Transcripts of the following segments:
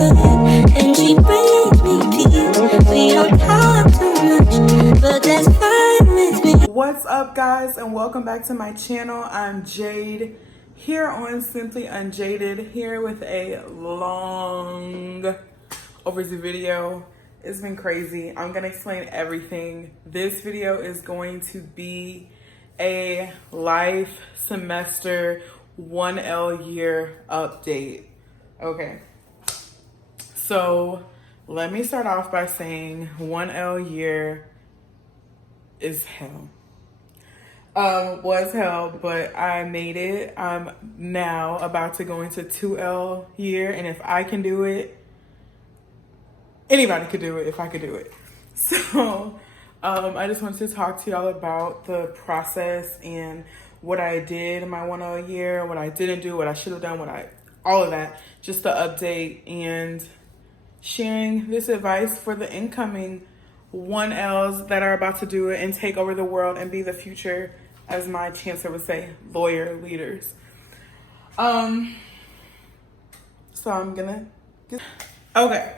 good, and she brings me peace. We don't talk too much, but that's fine with me. What's up, guys, and welcome back to my channel. I'm Jade here on Simply Unjaded, here with a long overdue video. It's been crazy. I'm gonna explain everything. This video is going to be a life semester 1L year update. Okay, so let me start off by saying 1L year is hell. Was hell, but I made it. I'm now about to go into 2L year, and if I can do it, anybody could do it if I could do it. So I just wanted to talk to y'all about the process and what I did in my 1L year, what I didn't do, what I should have done, all of that, just to update and sharing this advice for the incoming 1Ls that are about to do it and take over the world and be the future, as my chancellor would say, lawyer leaders. So I'm gonna okay.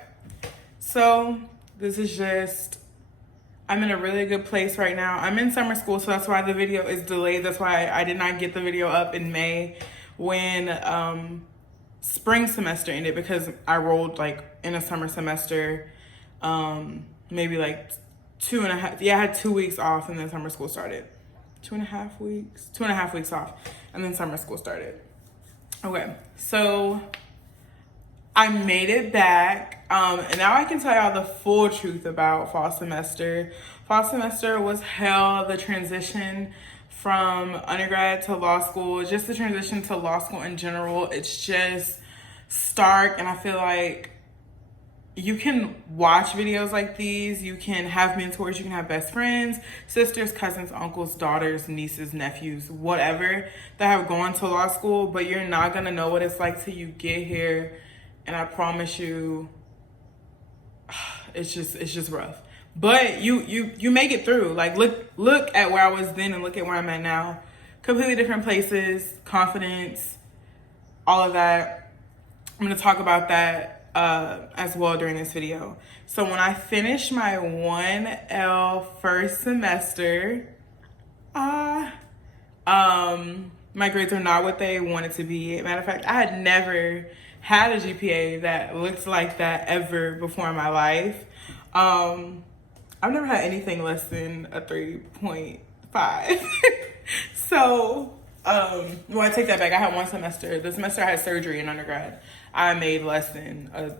So this is just, I'm in a really good place right now. I'm in summer school, so that's why the video is delayed. That's why I did not get the video up in May when spring semester ended, because I rolled like in a summer semester, maybe like 2.5. Yeah, I had 2 weeks off and then summer school started. 2.5 weeks? 2.5 weeks off and then summer school started. Okay, so I made it back, and now I can tell y'all the full truth about fall semester. Fall semester was hell. The transition from undergrad to law school, just the transition to law school in general, it's just stark. And I feel like you can watch videos like these, you can have mentors, you can have best friends, sisters, cousins, uncles, daughters, nieces, nephews, whatever, that have gone to law school, but you're not gonna know what it's like till you get here. And I promise you, it's just rough. But you make it through. Like, look at where I was then and look at where I'm at now. Completely different places, confidence, all of that. I'm gonna talk about that as well during this video. So when I finished my 1L first semester, my grades are not what they wanted to be. Matter of fact, I had never had a GPA that looked like that ever before in my life. I've never had anything less than a 3.5. So, well, I take that back. I had one semester. The semester I had surgery in undergrad, I made less than a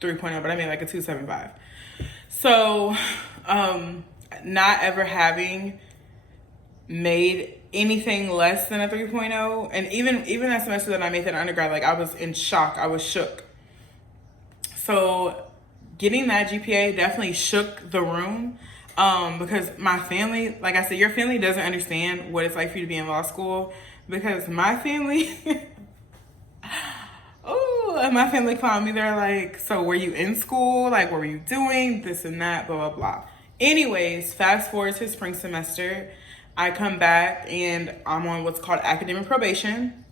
3.0, but I made like a 2.75. So, not ever having made anything less than a 3.0, and even that semester that I made that undergrad, like, I was in shock. I was shook. So getting that GPA definitely shook the room, because my family, like I said, your family doesn't understand what it's like for you to be in law school, because my family my family clowned me. They're like, so were you in school? Like, what were you doing? This and that, blah, blah, blah. Anyways, fast forward to spring semester. I come back and I'm on what's called academic probation,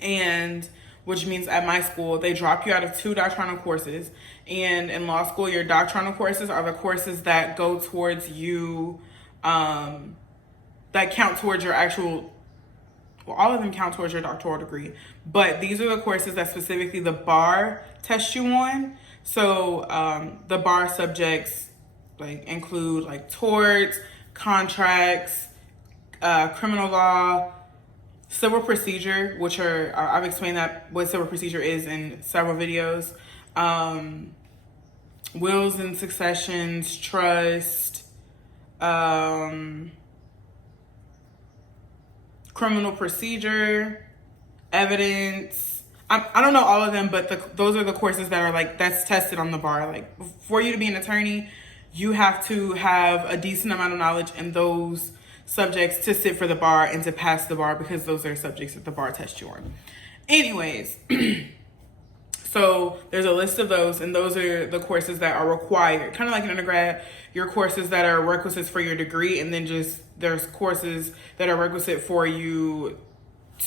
and which means at my school, they drop you out of 2 doctrinal courses. And in law school, your doctrinal courses are the courses that go towards you, that count towards your actual, well, all of them count towards your doctoral degree. But these are the courses that specifically the bar tests you on. So the bar subjects like include like torts, contracts, criminal law, civil procedure, which are, I've explained that what civil procedure is in several videos, wills and successions, trust, criminal procedure, evidence. I don't know all of them, but those are the courses that are like, that's tested on the bar. Like, for you to be an attorney, you have to have a decent amount of knowledge in those subjects to sit for the bar and to pass the bar, because those are subjects that the bar tests you on. Anyways, so there's a list of those, and those are the courses that are required. Kind of like an undergrad, your courses that are requisites for your degree, and then just there's courses that are requisite for you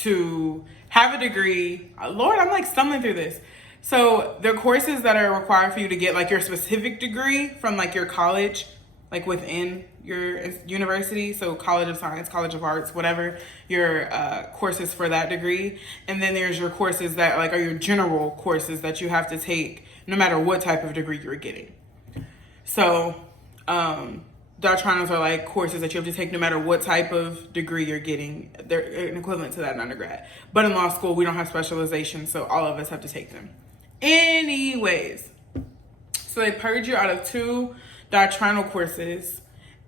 to have a degree. Lord, I'm like stumbling through this. So there are courses that are required for you to get like your specific degree from like your college, like within your university. So College of Science, College of Arts, whatever your courses for that degree. And then there's your courses that like are your general courses that you have to take no matter what type of degree you're getting. So doctrinals are like courses that you have to take no matter what type of degree you're getting. They're an equivalent to that in undergrad. But in law school, we don't have specialization, so all of us have to take them. Anyways, so they purge you out of 2 doctrinal courses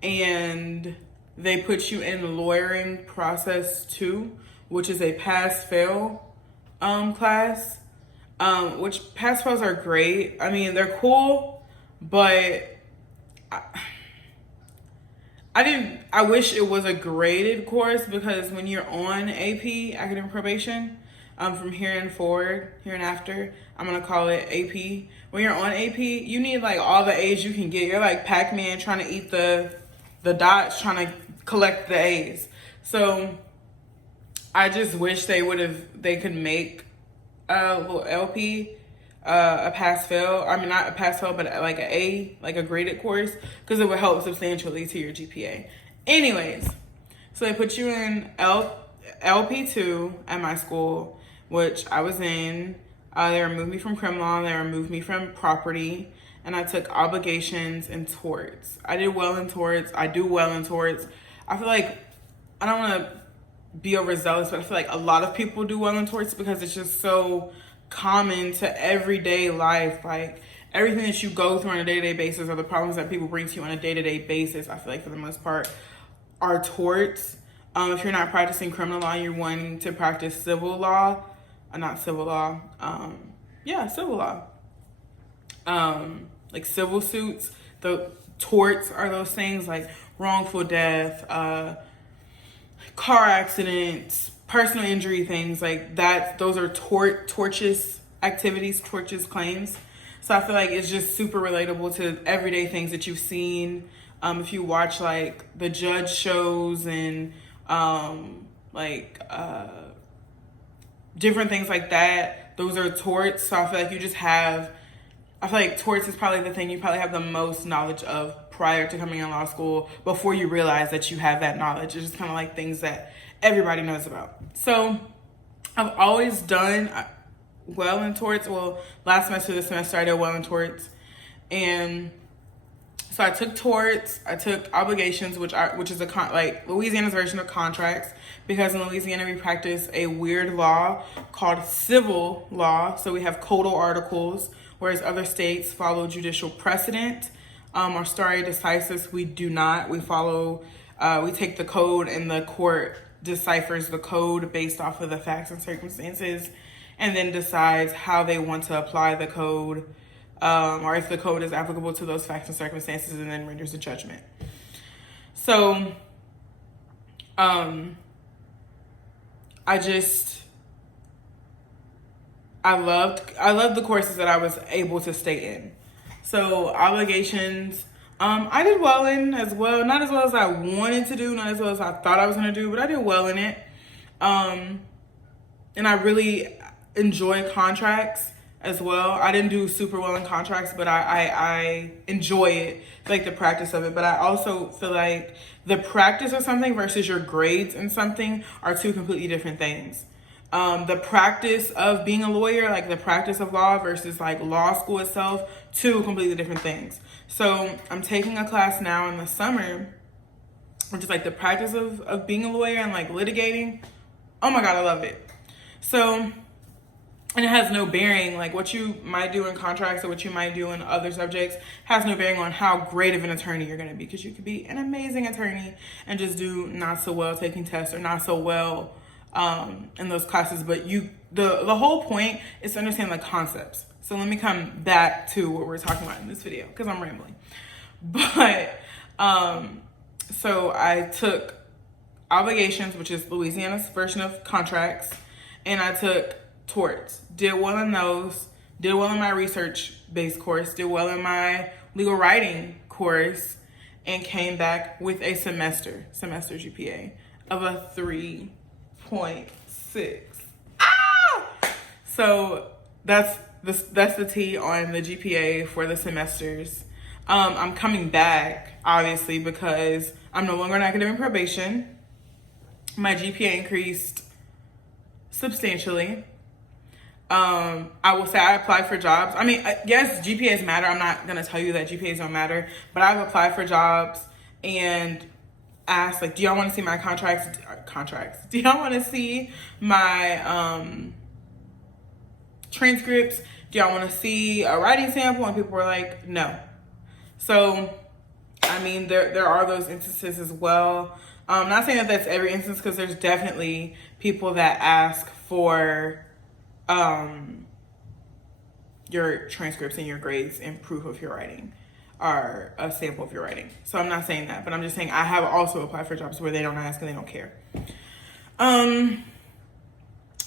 and they put you in lawyering process 2, which is a pass-fail class, which pass-fails are great. I mean, they're cool, but I wish it was a graded course, because when you're on AP, academic probation, from here and after, I'm gonna call it AP. When you're on AP, you need like all the A's you can get. You're like Pac-Man trying to eat the dots, trying to collect the A's. So I just wish they could make a little LP a pass fail. I mean, not a pass fail, but like an A, like a graded course, because it would help substantially to your GPA. Anyways, so they put you in LP2 at my school, which I was in. They removed me from criminal law, they removed me from property, and I took obligations and torts. I did well in torts. I do well in torts. I feel like, I don't want to be overzealous, but I feel like a lot of people do well in torts because it's just so common to everyday life. Like everything that you go through on a day-to-day basis, or the problems that people bring to you on a day-to-day basis, I feel like for the most part are torts. If you're not practicing criminal law, you're wanting to practice civil law, not civil law, civil law. Like civil suits, the torts are those things like wrongful death, car accidents, personal injury, things like that. Those are tortious activities, tortious claims. So I feel like it's just super relatable to everyday things that you've seen. If you watch like the judge shows and different things like that, those are torts. So I feel like torts is probably the thing you probably have the most knowledge of prior to coming in law school, before you realize that you have that knowledge. It's just kind of like things that everybody knows about. So I've always done well in torts. Well, last semester, this semester, I did well in torts. And so I took torts, I took obligations, which is like Louisiana's version of contracts, because in Louisiana we practice a weird law called civil law. So we have codal articles, whereas other states follow judicial precedent, or stare decisis. We do not. We take the code, and the court deciphers the code based off of the facts and circumstances, and then decides how they want to apply the code, or if the code is applicable to those facts and circumstances, and then renders a judgment. So, I loved the courses that I was able to stay in. So obligations, I did well in as well. Not as well as I wanted to do, not as well as I thought I was going to do, but I did well in it. And I really enjoy contracts as well. I didn't do super well in contracts, but I enjoy it, like the practice of it. But I also feel like the practice of something versus your grades in something are 2 completely different things. The practice of being a lawyer, like the practice of law, versus like law school itself, 2 completely different things. So I'm taking a class now in the summer, which is like the practice of being a lawyer and like litigating. Oh my God, I love it. So, and it has no bearing, like what you might do in contracts or what you might do in other subjects has no bearing on how great of an attorney you're going to be, because you could be an amazing attorney and just do not so well taking tests, or not so well in those classes. But the whole point is to understand the concepts. So let me come back to what we're talking about in this video, because I'm rambling. But so I took obligations, which is Louisiana's version of contracts, and I took torts. Did well in those, did well in my research-based course, did well in my legal writing course, and came back with a semester GPA of a 3.6. So that's that's the T on the GPA for the semesters. I'm coming back, obviously, because I'm no longer on academic probation. My GPA increased substantially. I will say I applied for jobs. I mean, yes, GPAs matter. I'm not gonna tell you that GPAs don't matter, but I've applied for jobs and asked, like, do y'all want to see my contracts? Do y'all want to see my transcripts? Do y'all want to see a writing sample? And people were like, no. So, I mean, there are those instances as well. I'm not saying that that's every instance, because there's definitely people that ask for your transcripts and your grades and proof of your writing, or a sample of your writing. So I'm not saying that, but I'm just saying I have also applied for jobs where they don't ask and they don't care.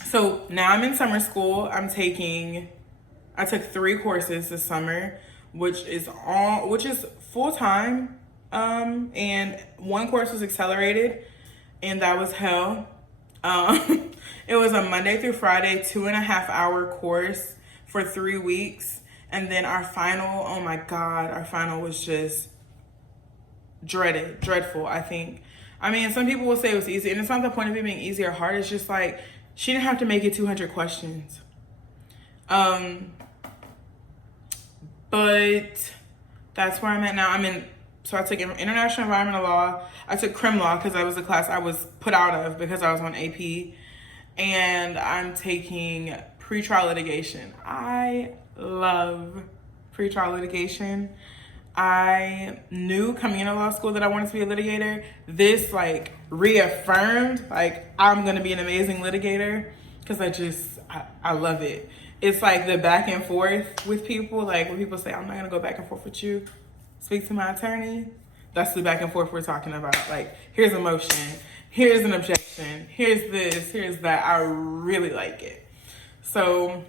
So now I'm in summer school. I took 3 courses this summer, which is full time. And 1 course was accelerated, and that was hell. It was a Monday through Friday, 2.5-hour course for 3 weeks. And then our final, oh my God, our final was just dreadful, I think. I mean, some people will say it was easy, and it's not the point of it being easy or hard. It's just like, she didn't have to make it 200 questions. But that's where I'm at now. So I took international environmental law. I took crim law because that was the class I was put out of because I was on AP. And I'm taking pretrial litigation. I love pretrial litigation. I knew coming into law school that I wanted to be a litigator. This like reaffirmed, like, I'm gonna be an amazing litigator, because I love it. It's like the back and forth with people. Like when people say, I'm not gonna go back and forth with you, speak to my attorney. That's the back and forth we're talking about. Like, here's a motion, here's an objection, here's this, here's that. I really like it. So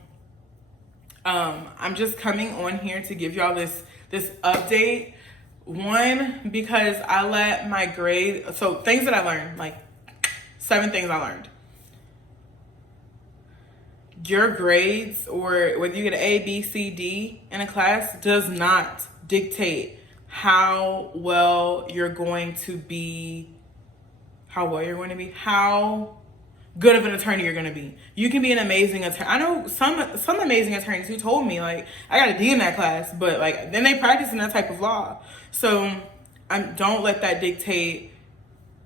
I'm just coming on here to give y'all this update. 1, because I let my grade, so things that I learned, like 7 things I learned. Your grades, or whether you get an A, B, C, D in a class, does not dictate how well you're going to be, how good of an attorney you're going to be. You can be an amazing attorney. I know some amazing attorneys who told me, like, I got a D in that class, but like then they practice in that type of law. So don't let that dictate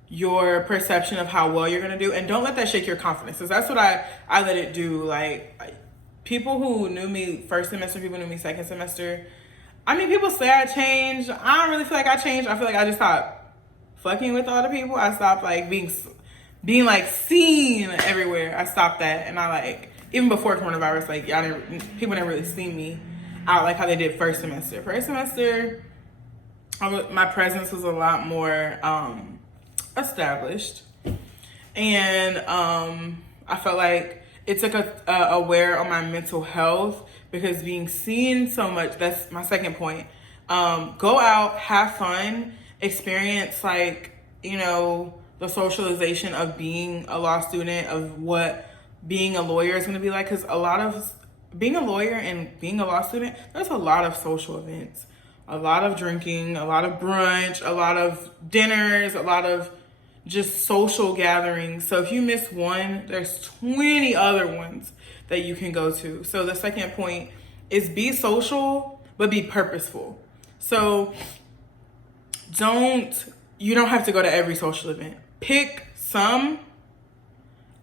your perception of how well you're going to do, and don't let that shake your confidence, because that's what I let it do. Like, people who knew me first semester, people knew me second semester. I mean, people say I changed. I don't really feel like I changed. I feel like I just stopped fucking with other people. I stopped like being like seen everywhere. I stopped that, and I like, even before coronavirus, like people never really seen me out like how they did first semester. First semester, my presence was a lot more established, and I felt like it took a wear on my mental health, because being seen so much, that's my second point. Go out, have fun, experience, like, the socialization of being a law student, of what being a lawyer is going to be like, because a lot of being a lawyer and being a law student, there's a lot of social events, a lot of drinking, a lot of brunch, a lot of dinners, a lot of just social gatherings. So if you miss one, there's 20 other ones that you can go to. So the second point is be social, but be purposeful. So you don't have to go to every social event. Pick some,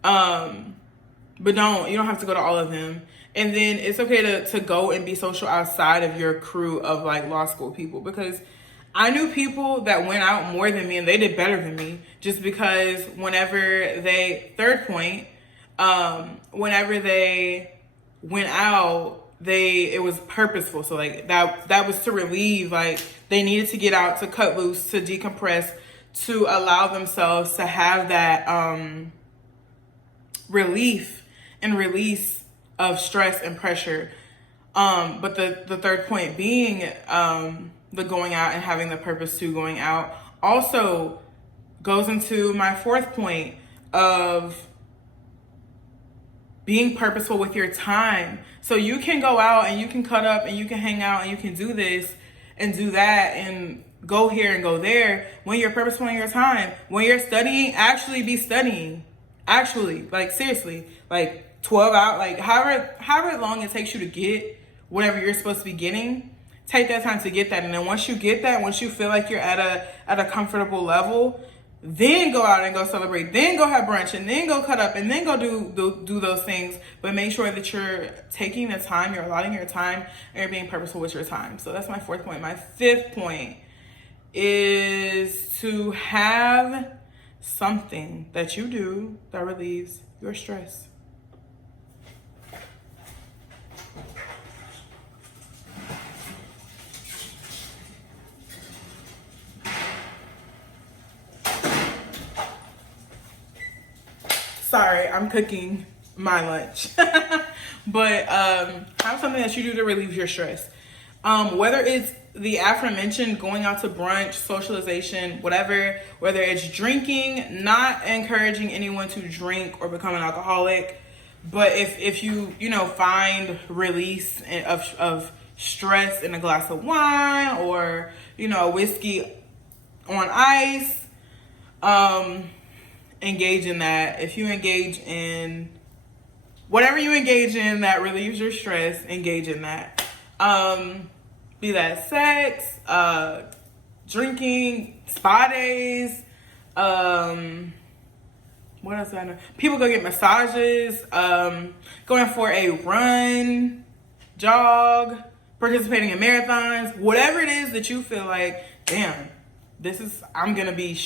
but you don't have to go to all of them. And then it's okay to go and be social outside of your crew of like law school people, because I knew people that went out more than me and they did better than me, just because whenever they went out, it was purposeful. So like that was to relieve, like they needed to get out, to cut loose, to decompress, to allow themselves to have that relief and release of stress and pressure. But the third point being the going out and having the purpose to going out also goes into my fourth point of being purposeful with your time. So you can go out and you can cut up and you can hang out and you can do this and do that and go here and go there when you're purposeful in your time. When you're studying, actually be studying. Actually, like seriously, like 12 hours, like however long it takes you to get whatever you're supposed to be getting, take that time to get that. And then once you get that, once you feel like you're at a comfortable level, then go out and go celebrate, then go have brunch, and then go cut up, and then go do those things. But make sure that you're taking the time, you're allotting your time, and you're being purposeful with your time. So that's my 4th point. My 5th point is to have something that you do that relieves your stress. Sorry, I'm cooking my lunch. But have something that you do to relieve your stress. Whether it's the aforementioned going out to brunch, socialization, whatever, whether it's drinking, not encouraging anyone to drink or become an alcoholic, but if you find release of stress in a glass of wine or whiskey on ice, engage in that. If you engage in whatever you engage in that relieves your stress, engage in that. Be that sex, drinking, spa days, what else do I know? People go get massages, going for a run, jog, participating in marathons, whatever it is that you feel like, damn, I'm gonna be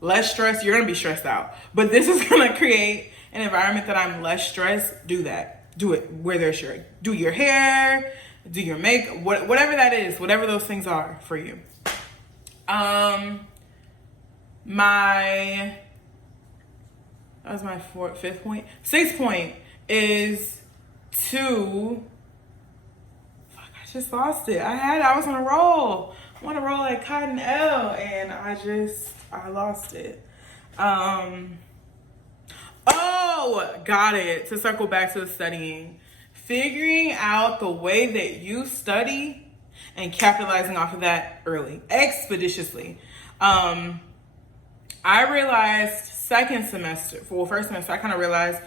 less stressed, you're gonna be stressed out. But this is gonna create an environment that I'm less stressed. Do that. Do it where there's do your hair, do your makeup, whatever that is, whatever those things are for you. That was my 5th point. 6th point is to, I just lost it. I was on a roll. I want to roll like Cotton L, and I lost it. Got it. To circle back to the studying. Figuring out the way that you study and capitalizing off of that early, expeditiously. I realized first semester, I kind of realized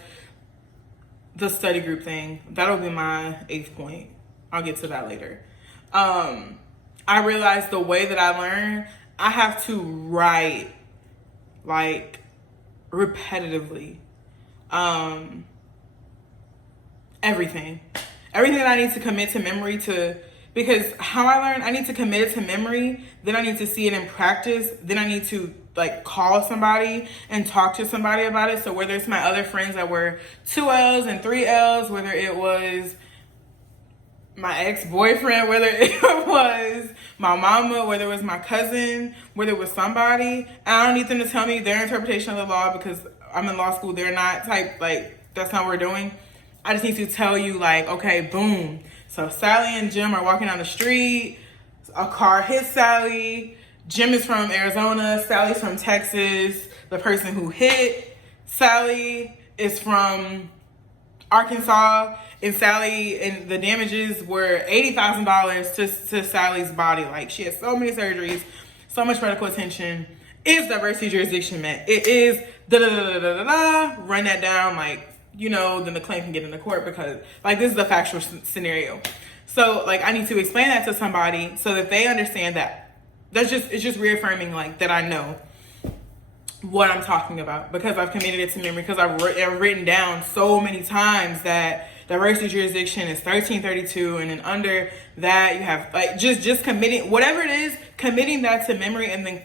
the study group thing. That'll be my 8th point. I'll get to that later. I realized the way that I learn, I have to write like repetitively. Everything that I need to commit to memory because how I learn, I need to commit it to memory, then I need to see it in practice, then I need to like call somebody and talk to somebody about it. So whether it's my other friends that were 2 L's and 3 L's, whether it was my ex-boyfriend, whether it was my mama, whether it was my cousin, whether it was somebody, I don't need them to tell me their interpretation of the law because I'm in law school, they're not that's not what we're doing. I just need to tell you like, okay, boom. So Sally and Jim are walking down the street. A car hits Sally. Jim is from Arizona. Sally's from Texas. The person who hit Sally is from Arkansas. And Sally, and the damages were $80,000 to Sally's body. Like, she had so many surgeries, so much medical attention. Is diversity jurisdiction met? It is da-da-da-da-da-da. Run that down, like, then the claim can get into court because, like, this is a factual scenario. So, like, I need to explain that to somebody so that they understand that. It's just reaffirming, like, that I know what I'm talking about because I've committed it to memory, because I've written down so many times that diversity jurisdiction is 1332, and then under that you have, like, just committing, whatever it is, committing that to memory, and then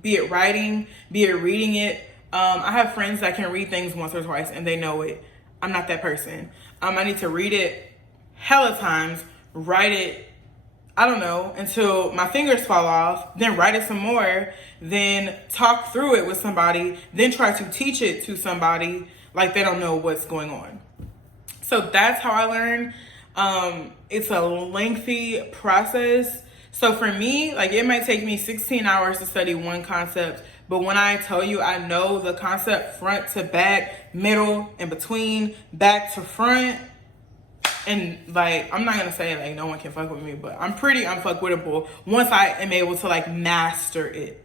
be it writing, be it reading it. I have friends that can read things once or twice and they know it. I'm not that person. I need to read it hella times, write it, I don't know, until my fingers fall off, then write it some more, then talk through it with somebody, then try to teach it to somebody like they don't know what's going on. So that's how I learn. It's a lengthy process. So for me, like, it might take me 16 hours to study one concept, But when I tell you I know the concept front to back, middle, in between, back to front, and like, I'm not gonna say like no one can fuck with me, but I'm pretty unfuckwittable once I am able to like master it.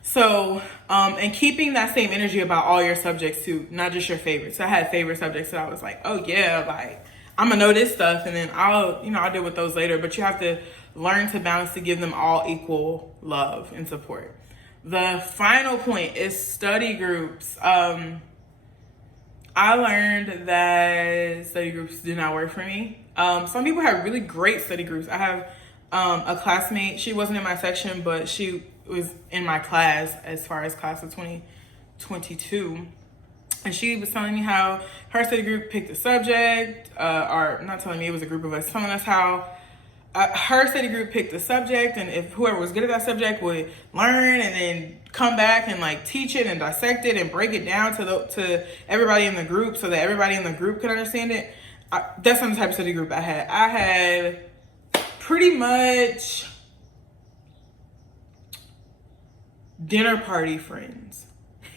So, and keeping that same energy about all your subjects too, not just your favorites. I had favorite subjects that I was like, oh yeah, like I'm gonna know this stuff, and then I'll deal with those later. But you have to learn to balance to give them all equal love and support. The final point is study groups. I learned that study groups do not work for me. Some people have really great study groups. I have a classmate. She wasn't in my section, but she was in my class as far as class of 2022. And she was telling me how her study group picked a subject, or not telling me, it was a group of us telling us how her study group picked a subject, and if whoever was good at that subject would learn and then come back and like teach it and dissect it and break it down to everybody in the group so that everybody in the group could understand it. That's not the type of study group I had. I had pretty much dinner party friends.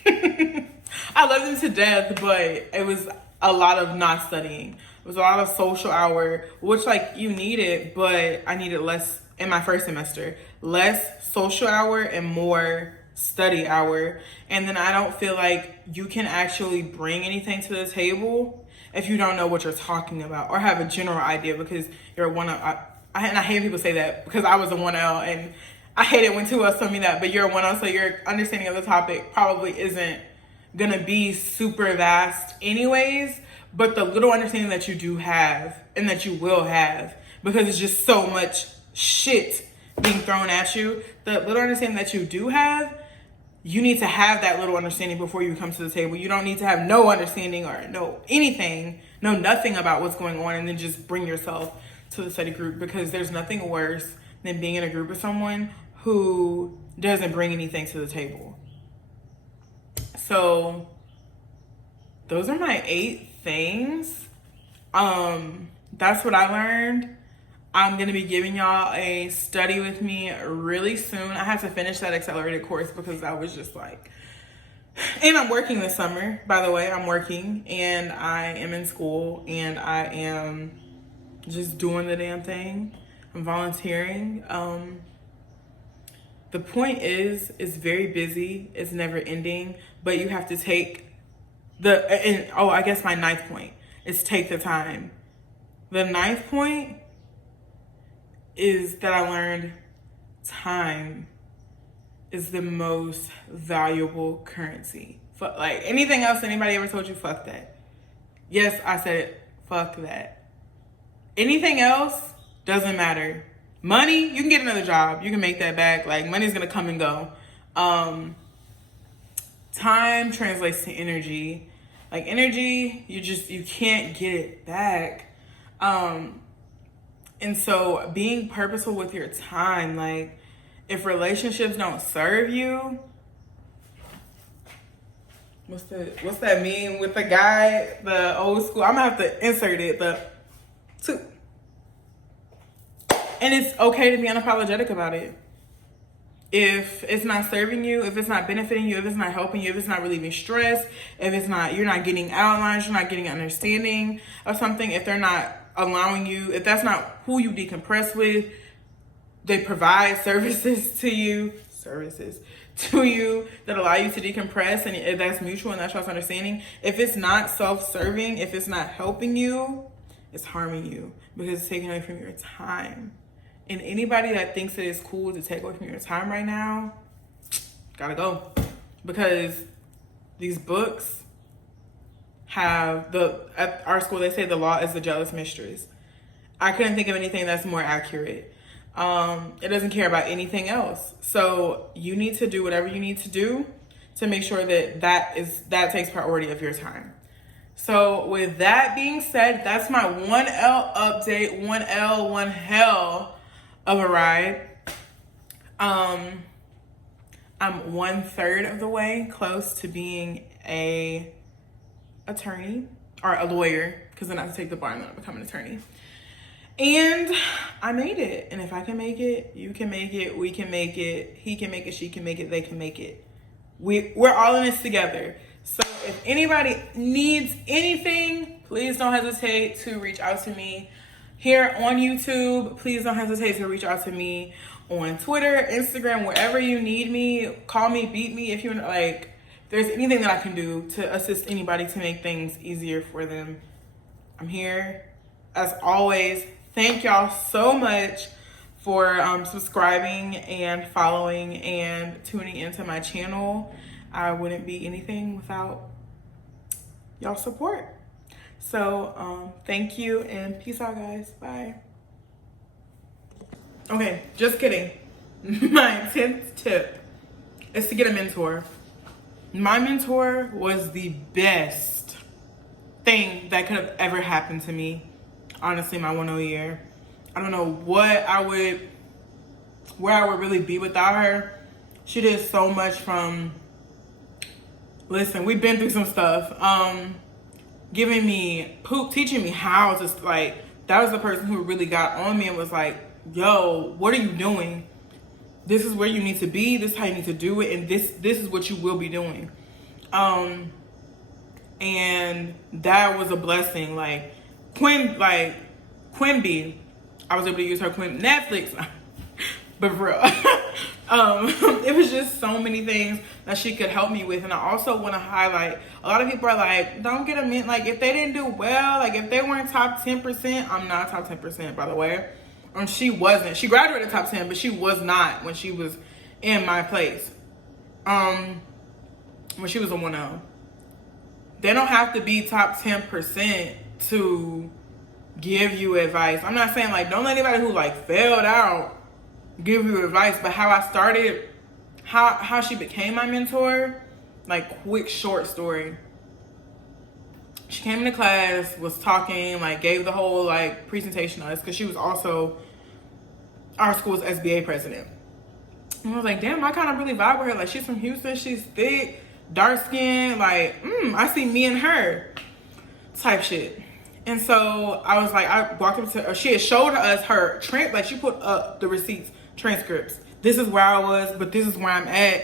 I love them to death, but it was a lot of not studying. It was a lot of social hour, which like you need it, but I needed less in my first semester. Less social hour and more study hour. And then I don't feel like you can actually bring anything to the table if you don't know what you're talking about or have a general idea, because you're one of, and I hate people say that because I was a 1L, and I hate it when 2Ls tell me that, but you're a 1L, so your understanding of the topic probably isn't gonna be super vast anyways. But the little understanding that you do have and that you will have, because it's just so much shit being thrown at you, the little understanding that you do have, you need to have that little understanding before you come to the table. You don't need to have no understanding or know anything, know nothing about what's going on, and then just bring yourself to the study group, because there's nothing worse than being in a group with someone who doesn't bring anything to the table. So those are my 8 things. That's what I learned. I'm gonna be giving y'all a study with me really soon. I have to finish that accelerated course because I was just like, and I'm working this summer, by the way. I'm working and I am in school and I am just doing the damn thing. I'm volunteering. The point is, it's very busy. It's never ending, but you have to take I guess my 9th point is take the time. The 9th point is that I learned time is the most valuable currency. Like anything else anybody ever told you, fuck that. Yes, I said it, fuck that. Anything else doesn't matter. Money, you can get another job. You can make that back. Like money's gonna come and go. Time translates to energy. Like energy, you can't get it back. And so being purposeful with your time, like if relationships don't serve you, what's that meme with the guy, the old school, I'm gonna have to insert it, and it's okay to be unapologetic about it. If it's not serving you, if it's not benefiting you, if it's not helping you, if it's not relieving stress, if you're not getting outlines, you're not getting understanding of something, if they're not allowing you, if that's not who you decompress with, they provide services to you that allow you to decompress, and if that's mutual and that's trust understanding. If it's not self-serving, if it's not helping you, it's harming you because it's taking away from your time. And anybody that thinks that it's cool to take away from your time right now, gotta go. Because these books have at our school, they say the law is the jealous mistress. I couldn't think of anything that's more accurate. It doesn't care about anything else. So you need to do whatever you need to do to make sure that takes priority of your time. So with that being said, that's my 1L update, 1L, one hell of a ride. I'm 1/3 of the way close to being a attorney or a lawyer, because then I have to take the bar and then I'll become an attorney. And I made it. And if I can make it, you can make it, we can make it, he can make it, she can make it, they can make it. we're all in this together. So if anybody needs anything, please don't hesitate to reach out to me here on YouTube. Please don't hesitate to reach out to me on Twitter, Instagram, wherever you need me. Call me, beat me if you like. If there's anything that I can do to assist anybody to make things easier for them, I'm here. As always, thank y'all so much for subscribing and following and tuning into my channel. I wouldn't be anything without y'all support. So thank you and peace out, guys. Bye. Okay, just kidding. My 10th tip is to get a mentor. My mentor was the best thing that could have ever happened to me. Honestly, my 1 year. I don't know where I would really be without her. She did so much from, listen, we've been through some stuff. Giving me teaching me how to, like, that was the person who really got on me and was like, yo, what are you doing? This is where you need to be. This is how you need to do it. And this is what you will be doing. And that was a blessing. Like Quimby, I was able to use her Netflix. But for real, it was just so many things that she could help me with. And I also want to highlight, a lot of people are like, don't get a mint. Like, if they didn't do well, like if they weren't top 10%, I'm not top 10%, by the way. She wasn't. She graduated top 10, but she was not when she was in my place. When she was a 1-0. They don't have to be top 10% to give you advice. I'm not saying, like, don't let anybody who, like, failed out give you advice, but how I started, how she became my mentor, like, quick short story. She came into class, was talking, like, gave the whole, like, presentation on us, because she was also our school's SBA president. And I was like, damn, I kind of really vibe with her. Like, she's from Houston, she's thick, dark skin, like, I see me and her type shit. And so I was like, I walked up to her. She had showed us her like, she put up the receipts, transcripts. This is where I was, but this is where I'm at.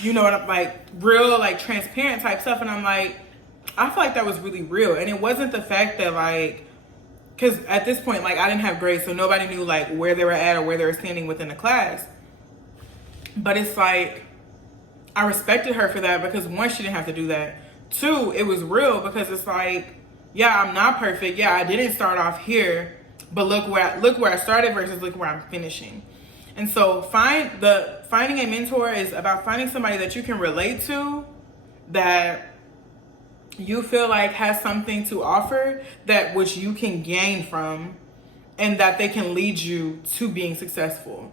You know what I'm like, real, like, transparent type stuff. And I'm like, I feel like that was really real. And it wasn't the fact that, like, because at this point, like, I didn't have grades, so nobody knew, like, where they were at or where they were standing within the class. But it's like, I respected her for that because, one, she didn't have to do that. Two, it was real because it's like, yeah, I'm not perfect. Yeah, I didn't start off here, but look where I started versus look where I'm finishing. And so finding a mentor is about finding somebody that you can relate to, that you feel like has something to offer, that which you can gain from, and that they can lead you to being successful.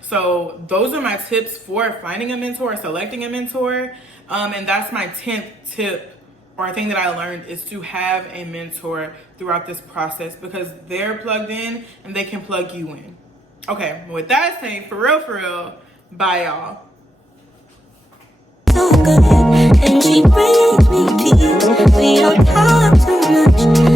So those are my tips for finding a mentor, selecting a mentor. And that's my 10th tip, or a thing that I learned, is to have a mentor throughout this process, because they're plugged in and they can plug you in. Okay, with that saying, for real, bye y'all. So good, and she brings me peace. We don't talk too much.